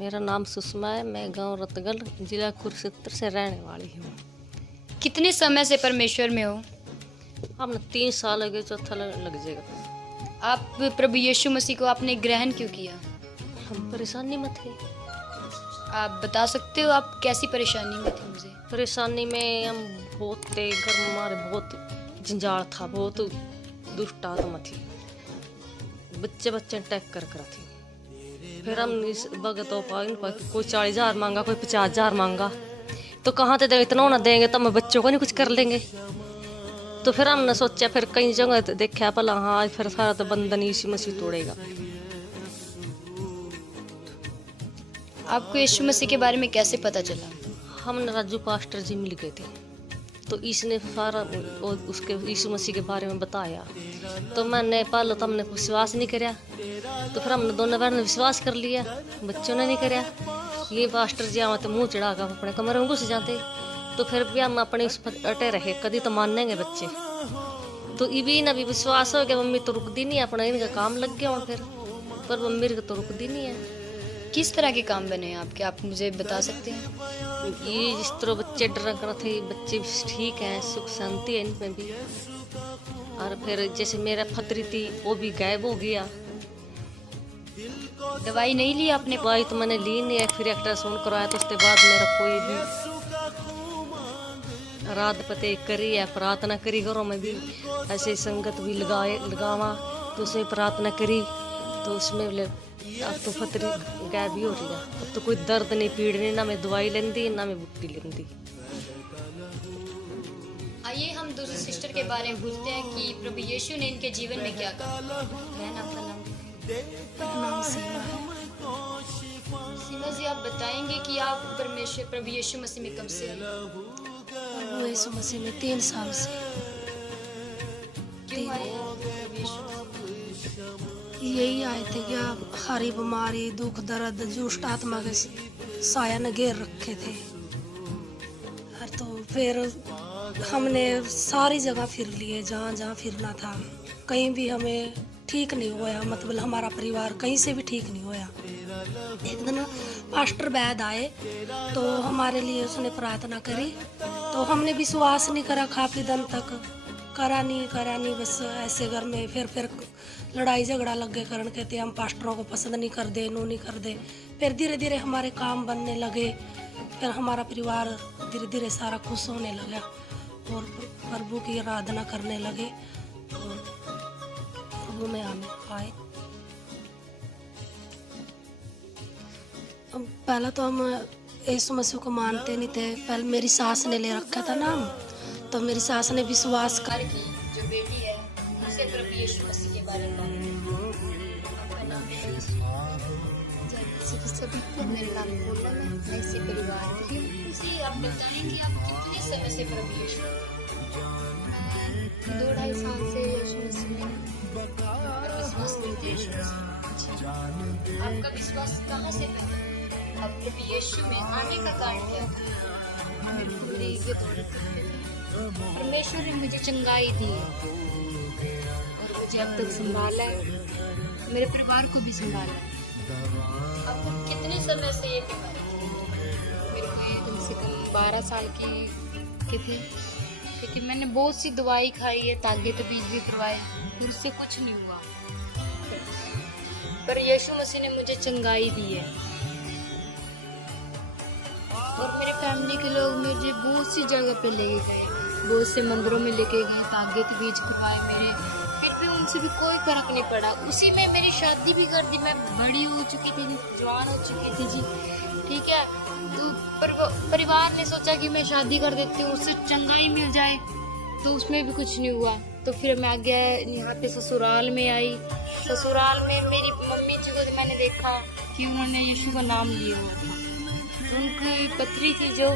मेरा नाम सुषमा है। मैं गांव रतगल, जिला कुरुक्षेत्र से रहने वाली हूँ। कितने समय से परमेश्वर में हो? हम 3 साल हो गए, चौथा लग जाएगा। आप प्रभु यीशु मसीह को आपने ग्रहण क्यों किया? हम परेशानी में थे। आप बता सकते हो आप कैसी परेशानी में थे? मुझे परेशानी में हम बहुत थे, घर में हमारे बहुत जंजाल था, बहुत दुष्ट आत्मा थी, बच्चे अटैक कर थी। फिर हम इस भगत हो पाए, कोई 40,000 मांगा, कोई 50,000 मांगा, तो कहाँ से देंगे, इतना ना देंगे तब मैं बच्चों को नहीं कुछ कर लेंगे। तो फिर हमने सोचा, फिर कई जगह देखा भला, हाँ फिर सारा तो बंधन यीशु मसीह तोड़ेगा। आपको यीशु मसीह के बारे में कैसे पता चला? हमने राजू पास्टर जी मिल गए थे, तो इसने सारा उसके यीशु मसीह के बारे में बताया। तो मैंने पहले तो हमने विश्वास नहीं कराया, तो फिर हमने दोनों बार ने विश्वास कर लिया, बच्चों ने नहीं कराया। ये पास्टर जी आवा तो मुँह चढ़ा कर अपने कमरे में घुस जाते, तो फिर भी हम अपने उस पर अटे रहे, कभी तो मानेंगे बच्चे। तो इवी ना भी विश्वास हो गया, मम्मी तो रुकती नहीं, अपना इनका काम लग गया। और फिर पर मम्मी को तो रुकती नहीं है। किस तरह के काम बने आपके, आप मुझे बता सकते हैं? ये जिस तरह बच्चे डर कर थे, बच्चे ठीक हैं, सुख शांति है इनमें भी। और फिर जैसे मेरा फतरी थी वो भी गायब हो गया। दवाई नहीं ली आपने? दवाई तो मैंने ली नहीं है, फिर अल्ट्रासाउंड करवाया, तो उसके बाद मेरा कोई भी रात पते करी है, प्रार्थना करी घरों में भी, ऐसे संगत भी लगावा, तो उसमें प्रार्थना करी, तो उसमें अब तो फतरी गायब भी हो रही है। अब तो कोई दर्द नहीं, पीड़ नहीं, ना मैं दवाई लेंदी ना मैं बुट्टी लेंदी। आइए हम दूसरी सिस्टर के बारे में पूछते हैं कि प्रभु यीशु ने इनके जीवन में क्या कहा। बहन आपका नाम? सीमा है। सीमा जी, आप बताएंगे कि आप परमेश्वर प्रभु यीशु मसीह में कब से आए? प्रभु यीशु मसीह में 3 साल से। क्यों आए प्रभु यीशु मसीह? यही आए थे कि आप हरी बीमारी, दुख दर्द, दुष्ट आत्मा के साया ने घेर रखे थे। और तो फिर हमने सारी जगह फिर लिए, जहाँ जहाँ फिरना था, कहीं भी हमें ठीक नहीं हुआ, मतलब हमारा परिवार कहीं से भी ठीक नहीं हुआ। एक दिन पास्टर वैद आए, तो हमारे लिए उसने प्रार्थना करी, तो हमने विश्वास नहीं करा, काफी दिन तक करा नहीं, बस ऐसे घर में फिर लड़ाई झगड़ा लग गए, कारण कहते हम पास्टरों को पसंद नहीं कर दे, नो नहीं कर दे। फिर धीरे धीरे हमारे काम बनने लगे, फिर हमारा परिवार धीरे धीरे सारा खुश होने लगा और प्रभु की आराधना करने लगे, और प्रभु में हम आए। पहले तो हम यीशु मसीह को मानते नहीं थे। पहले मेरी सास ने ले रखा था नाम, तो मेरी सास ने विश्वास कर की जो बेटी है उसे प्रभु यीशु मसीह के बारे में आपका नाम है? मेरा नाम बोला, मैं इसी परिवार की हूँ। आप बताएं कि आप कितने समय से प्रभु यीशु? 2-2.5 साल से यीशु मसीह में विश्वास करते हैं। आपका विश्वास कहाँ से था? आप प्रभु यीशु में आने का कारण क्या था? परमेश्वर ने मुझे चंगाई दी और मुझे अब तक संभाला है, मेरे परिवार को भी संभाला है। आपको कितने समय से ये बीमारी थी? मेरे को ये कम से कम 12 साल की थी, क्योंकि मैंने बहुत सी दवाई खाई है, तागे तो बीज भी करवाए, फिर उससे कुछ नहीं हुआ। पर यीशु मसीह ने मुझे चंगाई दी है। और मेरे फैमिली के लोग मुझे बहुत सी जगह पे ले गए, बहुत से मंदिरों में लेके गए, तागे के बीज करवाए मेरे, फिर भी उनसे भी कोई फर्क नहीं पड़ा। उसी में मेरी शादी भी कर दी, मैं बड़ी हो चुकी थी, जवान हो चुकी थी जी, ठीक है। तो परिवार ने सोचा कि मैं शादी कर देती हूँ, उससे चंगाई मिल जाए, तो उसमें भी कुछ नहीं हुआ। तो फिर मैं आगे यहाँ पे ससुराल में आई। ससुराल में मेरी मम्मी जी को मैंने देखा कि उन्होंने यीशु का नाम लिया हुआ था, उनकी पथरी थी जो,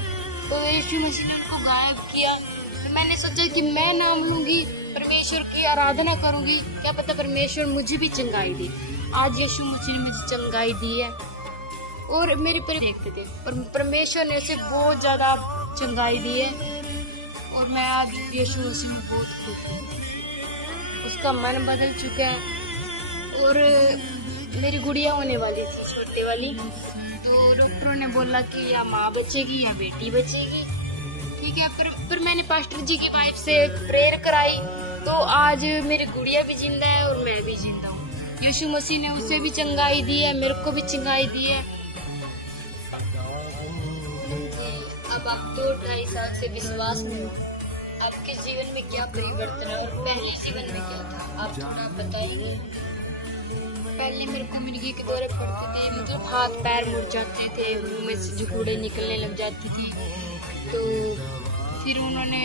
तो यीशु मसीह ने उनको गायब किया। तो मैंने सोचा कि मैं नाम लूँगी, परमेश्वर की आराधना करूँगी, क्या पता परमेश्वर मुझे भी चंगाई दे। आज यीशु मसीह ने मुझे चंगाई दी है और मेरे पर देखते थे, पर परमेश्वर ने उसे बहुत ज़्यादा चंगाई दी है और मैं आज यीशु मसीह में बहुत खुश हूँ। उसका मन बदल चुका है। और मेरी गुड़िया होने वाली थी, छोटे वाली, तो डॉक्टरों ने बोला कि या माँ बचेगी या बेटी बचेगी। ठीक है, पर मैंने पास्टर जी की वाइफ से प्रेयर कराई, तो आज मेरी गुड़िया भी जिंदा है और मैं भी जिंदा हूँ। यीशु मसीह ने उसे भी चंगाई दी है, मेरे को भी चंगाई दी है। अब आप 2-2.5 साल से विश्वास नहीं, आपके जीवन में क्या परिवर्तन है और पहले जीवन में क्या था, आप थोड़ा बताइए। पहले मेरे को मिर्गी के दौरे पड़ते थे, मतलब हाथ पैर मुड़ जाते थे, मुंह में से जकूड़े निकलने लग जाती थी। तो फिर उन्होंने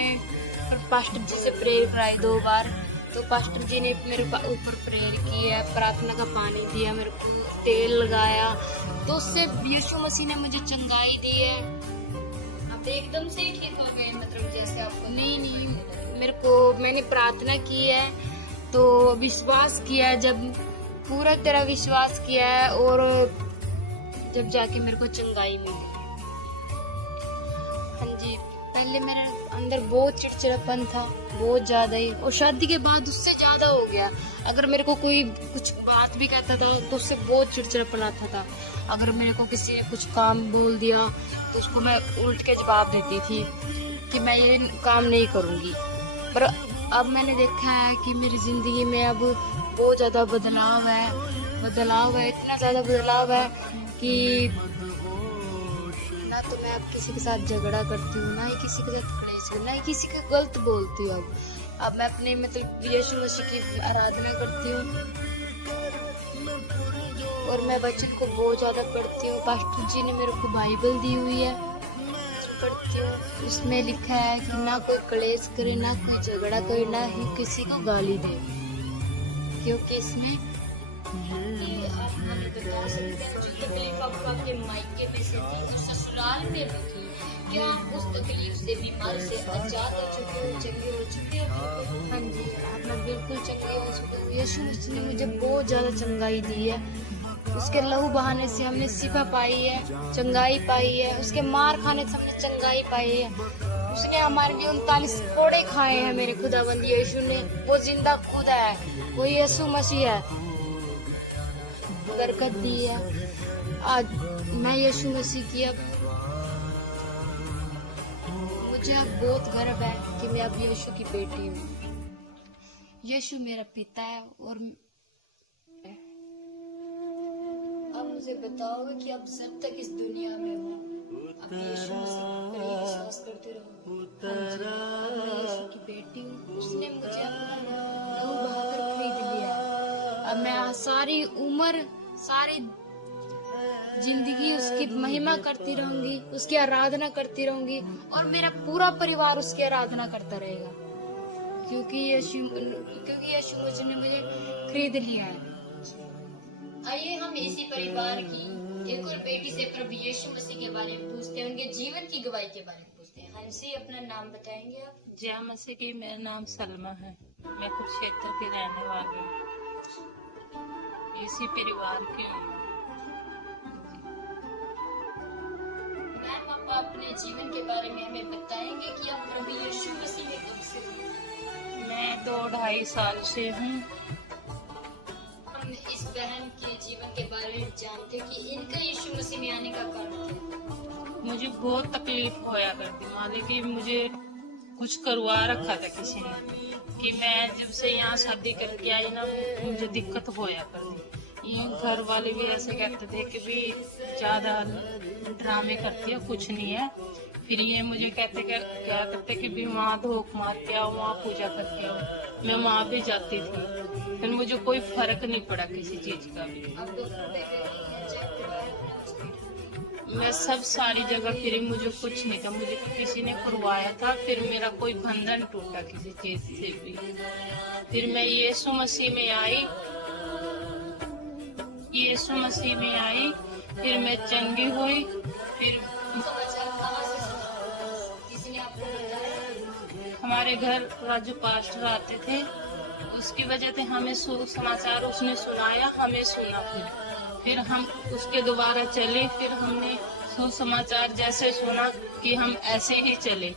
पास्टर जी से प्रेयर कराई 2 बार, तो पास्टर जी ने मेरे ऊपर प्रेयर की है, प्रार्थना का पानी दिया, मेरे को तेल लगाया, तो उससे यीशु मसीह ने मुझे चंगाई दी है। आप एकदम से ही ठीक हो गए, मतलब जैसे आपको? नहीं, मैंने प्रार्थना की है, तो विश्वास किया, जब पूरा तरह विश्वास किया है, और जब जाके मेरे को चंगाई मिली। हाँ जी, पहले मेरे अंदर बहुत चिड़चिड़ापन था, बहुत ज्यादा ही, और शादी के बाद उससे ज्यादा हो गया। अगर मेरे को कोई कुछ बात भी कहता था तो उससे बहुत चिड़चिड़ापन आता था। अगर मेरे को किसी ने कुछ काम बोल दिया तो उसको मैं उल्ट के जवाब देती थी कि मैं ये काम नहीं करूँगी। पर अब मैंने देखा है कि मेरी जिंदगी में अब बहुत ज़्यादा बदलाव है, इतना ज़्यादा बदलाव है कि ना तो मैं अब किसी के साथ झगड़ा करती हूँ, ना ही किसी के साथ क्लेश, ना ही किसी को गलत बोलती हूँ। अब मैं अपने मतलब यीशु मसीह की आराधना करती हूँ, और मैं वचन को बहुत ज़्यादा पढ़ती हूँ। पास्टर जी ने मेरे को बाइबल दी हुई है, पढ़ती हूँ। उसमें लिखा है कि ना कोई क्लेश करे, ना कोई झगड़ा करे, ना ही किसी को गाली दे, क्योंकि इसमें तकलीफ आपको आपके मायके में से थी और ससुराल में भी थी, क्या आप उस तकलीफ से, बीमारी से आजाद हो चुके हो, चंगे हो चुके हो? हाँ जी, आप मैं बिल्कुल चंगे हो चुके हो। यीशु मसीह ने मुझे बहुत ज्यादा चंगाई दी है, उसके लहू बहाने से हमने शिफा पाई है, चंगाई पाई है, उसके मार खाने से हमने चंगाई पाई है। उसने हमारे लिए 39 कोड़े खाए हैं, मेरे खुदाबंद यीशु ने, वो जिंदा खुदा है, वो यीशु मसीह है, बरकत दी है। आज मैं यीशु मसीह की, अब मुझे अब बहुत गर्व है कि मैं अब यीशु की बेटी हूँ। यीशु मेरा पिता है, और अब मुझे बताओगे कि अब जब तक इस दुनिया में हो, अब यीशु मसीह पर विश्वास करते रहो। हाँ जी, अब मैं यीशु की बेटी हूँ, उसने मुझे अपना लहू बहाकर खरीद लिया। अब मैं सारी उम्र, सारी जिंदगी उसकी महिमा करती रहूंगी, उसकी आराधना करती रहूंगी, और मेरा पूरा परिवार उसकी आराधना करता रहेगा, क्योंकि यीशु मसीह ने मुझे खरीद लिया है। आइए हम इसी परिवार की एक और बेटी से प्रभु यीशु मसीह के बारे में पूछते हैं, उनके जीवन की गवाही के बारे में पूछते हैं। हंसी, अपना नाम बताएंगे आप? जय मसीह की। मेरा नाम सलमा है, मैं कुरुक्षेत्र की रहने वाली हूँ, इसी परिवार की हूँ। मैम, आप अपने जीवन के बारे में हमें बताएंगे कि आप प्रभु यीशु मसीह में कब से हैं? मैं 2-2.5 साल से हूँ। हम इस बहन के जीवन के बारे में जानते हैं कि इनका यीशु मसीह में आने का कारण क्या? मुझे बहुत तकलीफ होया करती, मालिक कि मुझे कुछ करवा रखा था किसी ने, कि मैं जब से यहाँ शादी करके आई ना, मुझे दिक्कत होया करती। ये घर वाले भी ऐसे कहते थे कि भी ज्यादा ड्रामे करती है, कुछ नहीं है। फिर ये मुझे क्या करते कि भी वहाँ धोख मार के आओ, वहाँ पूजा करके आओ। मैं वहाँ भी जाती थी, फिर मुझे कोई फर्क नहीं पड़ा किसी चीज का भी। मैं सब सारी जगह फिरी, मुझे कुछ नहीं था, मुझे किसी ने करवाया था। फिर मेरा कोई बंधन टूटा किसी चीज से भी। फिर मैं यीशु मसीह में आई, फिर मैं चंगी हुई। फिर हमारे घर राजू पास्टर आते थे, उसकी वजह से हमें समाचार उसने सुनाया, हमें सुना। फिर हम उसके दोबारा चले, फिर हमने सुसमाचार जैसे सुना कि हम ऐसे ही चले।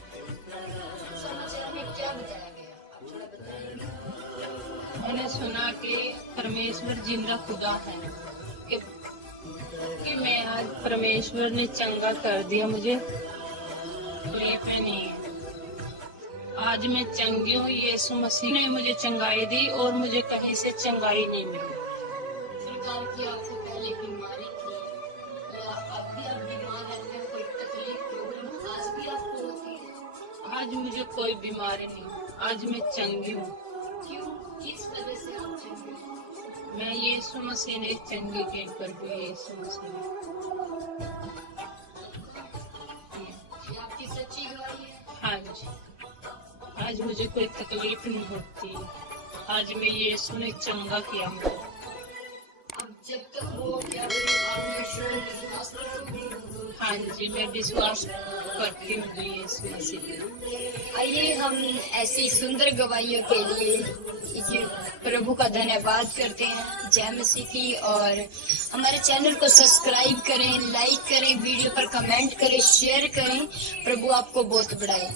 मैंने सुना कि परमेश्वर जिंदा खुदा है, कि मैं आज परमेश्वर ने चंगा कर दिया मुझे, कोई पे नहीं है। आज मैं चंगी हूँ, यीशु मसीह ने मुझे चंगाई दी और मुझे कहीं से चंगाई नहीं मिली। सरकार की आपको पहले बीमारी थी या अब भी आप बीमार रहते हैं, कोई तकलीफ प्रॉब्लम आज भी आपको होती है? आज मुझे कोई बीमारी नहीं, आज मैं चंगी हूँ। क्यों, किस वजह से आप चंगे हैं? मैं यीशु मसीह ने चंगी की कर दी, यीशु मसीह ने। ये आपकी सच्ची गवाही है? हाँ जी, आज मुझे कोई तकलीफ नहीं होती, आज मैं यीशु ने चंगा किया मुझे। अब जब तक वो क्या बोले, आप ईश्वर में विश्वास रखोगे? हाँ जी, मैं विश्वास करती हूँ यीशु मसीह पे। आइए हम ऐसी सुंदर गवाहियों के लिए इसी प्रभु का धन्यवाद करते हैं। जय मसीह की। और हमारे चैनल को सब्सक्राइब करें, लाइक करें, वीडियो पर कमेंट करें, शेयर करें। प्रभु आपको बहुत बढ़ाए।